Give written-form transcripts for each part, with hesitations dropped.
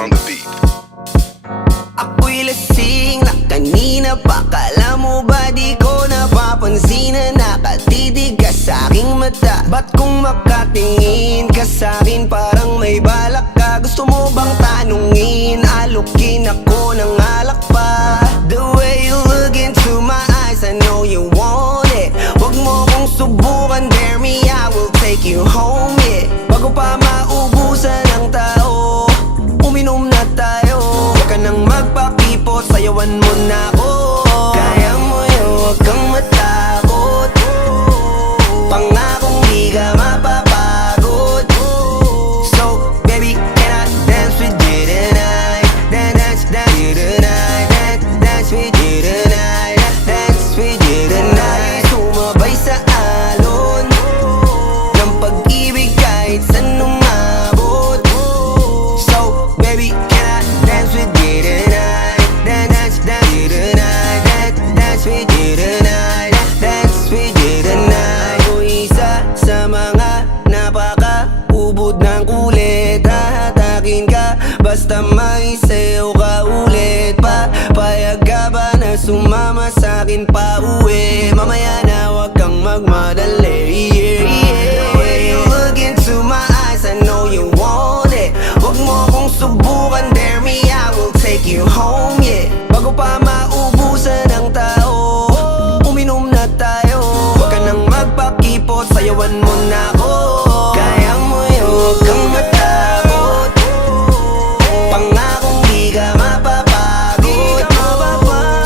on the beat. Ako'y lasing na kanina pa. Kala mo ba di ko napapansin na nakatitig ka sa'king mata? Ba't kung makatingin ka sa'kin parang may balak ka? Gusto mo bang tanungin? Alukin ako ng alak pa. The way you look into my eyes, I know you want it. Wag mo kong subukan, dare me, I will take you home, yeah. Bago pa maubusan ng tao, uminom na tayo. Huwag ka nang magpakipot, sayawan mo na ako. Kaya mo yun, huwag kang matakot. Pangakong di ka mapapagod. So, baby, can I dance with you tonight? Dance with you tonight. Dance with you tonight. Dance with you tonight. Sumabay sa alon ng pag-ibig kahit saan umabot. So, baby, can I dance with you tonight? Dance with you tonight. Dance with you tonight. Dance with you tonight. O isa sa mga napaka-ubod ng kulit. Hahatakin ka basta may sayo ka ulit pa. Payag ka ba na sumama sa'kin pa uwi? Mamaya na wag kang magmadali, yeah, yeah. The way you look into my eyes, I know you want it. Wag mo kong subukan, dare me, I will take you home, yeah. Bago pa maubusan ng tao, uminom na tayo. Wag ka nang magpakipot, sayawan mo na ako. Kaya mo yun, wag kang matakot. Pangakong di ka mapapagod.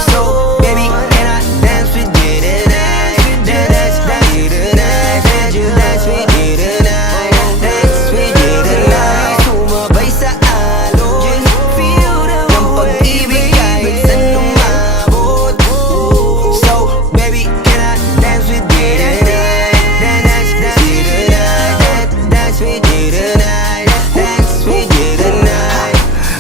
So, baby, can I dance with you tonight? Dance with you tonight. Dance with you tonight. Dance with you tonight. Sumabay sa alon ng pag-ibig kahit saan umabot. So, baby, can I dance with you tonight? Dance with you tonight. Dance with you tonight. Dance with you tonight.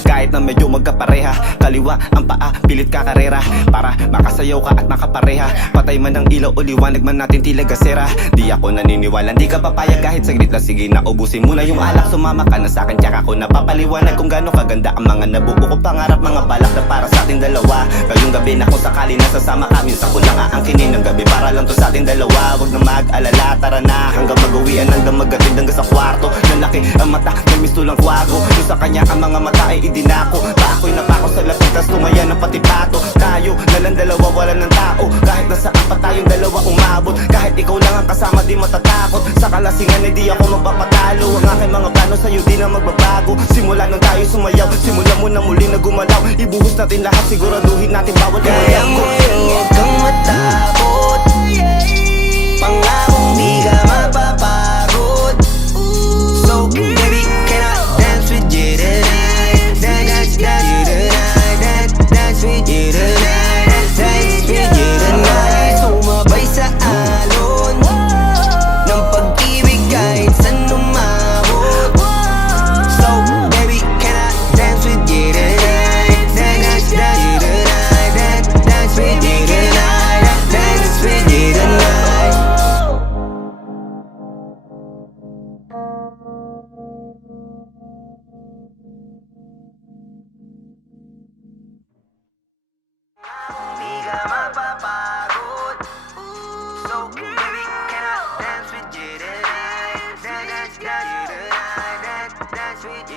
Kahit na medyo magkapareha, kaliwa ang paa, pilit ka karera para makasayaw ka at makapareha. Patay man ang ilaw o liwanag man natin tila gasera. Di ako naniniwala, di ka papayag kahit saglit na. Sige na, ubusin mo na yung alak. Sumama ka na sa'kin, tsaka ako napapaliwanag kung gaano kaganda ang mga nabuo kong pangarap. Mga balak na para sa ating dalawa. Ngayong gabi na kung sakali nasasama kami, sa kulang aangkinin ng gabi para lang to sa ating dalawa. Huwag na mag-alala, tara na hanggang mag-uwian, hanggang maggatid hanggang sa kwarto. Lalaki ang mata, may mistulang kwago. Yung sa kanya ang mga mata ay idinako. Ako'y napako sa lapit, tas tumaya ng pati pato. Tayo nalang dalawa, wala ng tao. Kahit nasaan pa tayong dalawa umabot. Kahit ikaw lang ang kasama, di matatakot. Sa kalasingan ay di ako magpapatalo. Ang aking mga plano sa'yo di na magbabago. Simula nang tayo sumayaw, simula mo na muli na gumalaw. Ibuhos natin lahat, siguraduhin natin bawal yung Kaya mo yun, huwag kang matakot. Pangakong di ka mapapagod. So, baby, can I dance with you tonight? Dance with you tonight. Dance with you tonight. Dance with you tonight. Sumabay sa alon ng pag-ibig kahit saan umabot. So, baby, can I dance with you tonight? Dance with you tonight. Dance with you tonight. Dance with you tonight. Di ka mapapagod. So, baby, can I dance with you tonight? Dance with you tonight. Dance with you